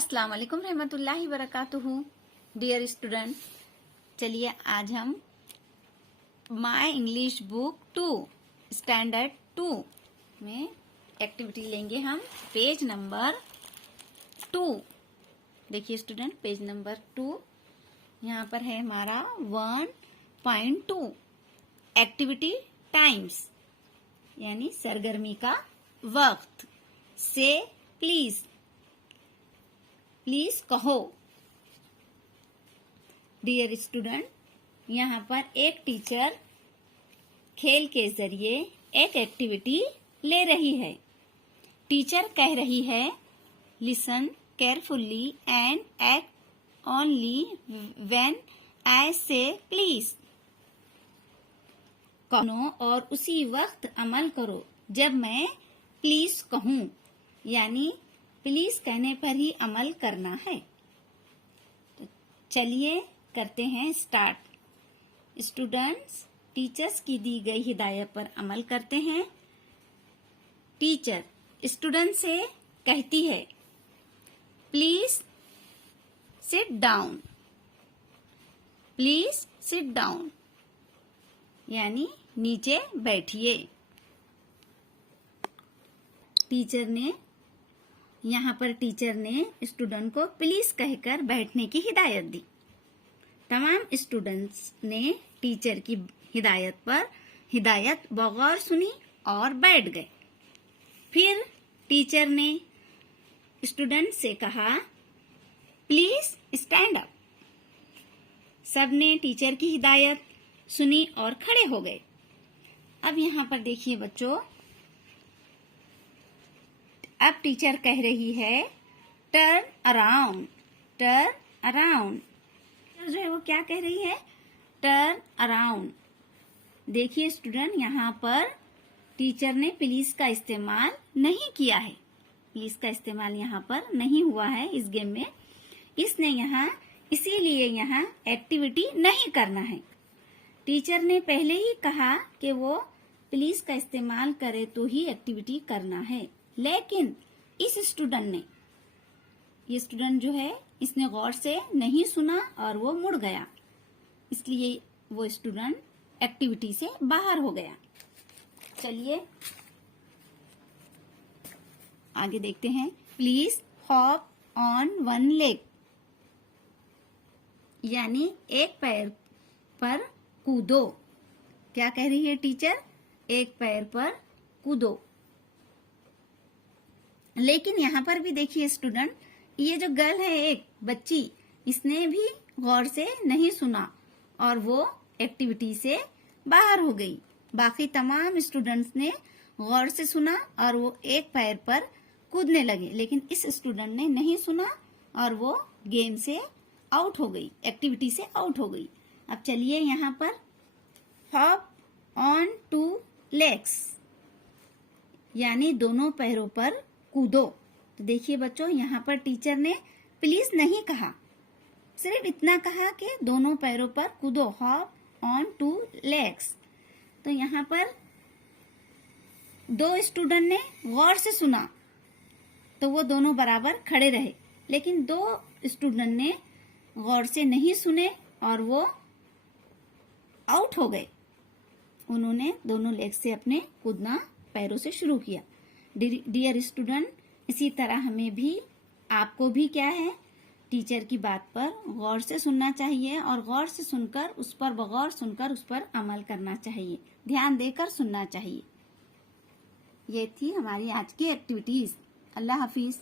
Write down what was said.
अस्सलाम वालेकुम रहमतुल्लाहि वबरकातुहू। डियर स्टूडेंट, चलिए आज हम माय इंग्लिश बुक 2 स्टैंडर्ड 2 में एक्टिविटी लेंगे हम पेज नंबर 2। देखिए स्टूडेंट, पेज नंबर 2 यहाँ पर है हमारा 1.2 एक्टिविटी टाइम्स यानी सरगर्मी का वक्त। से प्लीज, प्लीज कहो। डियर स्टूडेंट, यहाँ पर एक टीचर खेल के जरिए एक एक्टिविटी ले रही है। टीचर कह रही है, listen carefully and act only when I से प्लीज। कहो और उसी वक्त अमल करो जब मैं प्लीज कहूँ, यानी प्लीज कहने पर ही अमल करना है। तो चलिए करते हैं स्टार्ट। स्टूडेंट्स टीचर्स की दी गई हिदायत पर अमल करते हैं। टीचर स्टूडेंट से कहती है, please sit down. Please sit down यानी नीचे बैठिए। यहाँ पर टीचर ने स्टूडेंट को प्लीज कहकर बैठने की हिदायत दी। तमाम स्टूडेंट्स ने टीचर की हिदायत बगौर सुनी और बैठ गए। फिर टीचर ने स्टूडेंट से कहा, प्लीज स्टैंड अप। सबने टीचर की हिदायत सुनी और खड़े हो गए। अब यहाँ पर देखिए बच्चों, अब टीचर कह रही है, टर्न अराउंड। टर्न अराउंड जो है वो क्या कह रही है, टर्न अराउंड। देखिए स्टूडेंट, यहाँ पर टीचर ने प्लीज का इस्तेमाल नहीं किया है। प्लीज का इस्तेमाल यहाँ पर नहीं हुआ है इस गेम में। इसीलिए यहाँ एक्टिविटी नहीं करना है। टीचर ने पहले ही कहा कि वो प्लीज का इस्तेमाल करे तो ही एक्टिविटी करना है, लेकिन इस स्टूडेंट ने, ये स्टूडेंट जो है इसने गौर से नहीं सुना और वो मुड़ गया, इसलिए वो स्टूडेंट एक्टिविटी से बाहर हो गया। चलिए आगे देखते हैं। Please hop on one leg यानी एक पैर पर कूदो। क्या कह रही है टीचर, एक पैर पर कूदो। लेकिन यहाँ पर भी देखिए स्टूडेंट, ये जो गर्ल है एक बच्ची, इसने भी गौर से नहीं सुना और वो एक्टिविटी से बाहर हो गई। बाकी तमाम स्टूडेंट्स ने गौर से सुना और वो एक पैर पर कूदने लगे, लेकिन इस स्टूडेंट ने नहीं सुना और वो गेम से आउट हो गई, एक्टिविटी से आउट हो गई। अब चलिए यहाँ पर हॉप ऑन टू लेग्स यानी दोनों पैरों पर कूदो। तो देखिए बच्चों, यहाँ पर टीचर ने प्लीज नहीं कहा, सिर्फ इतना कहा कि दोनों पैरों पर कूदो, हॉप ऑन टू लेग्स। तो यहाँ पर दो स्टूडेंट ने गौर से सुना तो वो दोनों बराबर खड़े रहे, लेकिन दो स्टूडेंट ने गौर से नहीं सुने और वो आउट हो गए। उन्होंने दोनों लेग से अपने कूदना पैरों से शुरू किया। डियर स्टूडेंट, इसी तरह हमें भी, आपको भी क्या है, टीचर की बात पर गौर से सुनना चाहिए और गौर से सुनकर बगौर सुनकर उस पर अमल करना चाहिए, ध्यान देकर सुनना चाहिए। ये थी हमारी आज की एक्टिविटीज। अल्लाह हाफिज।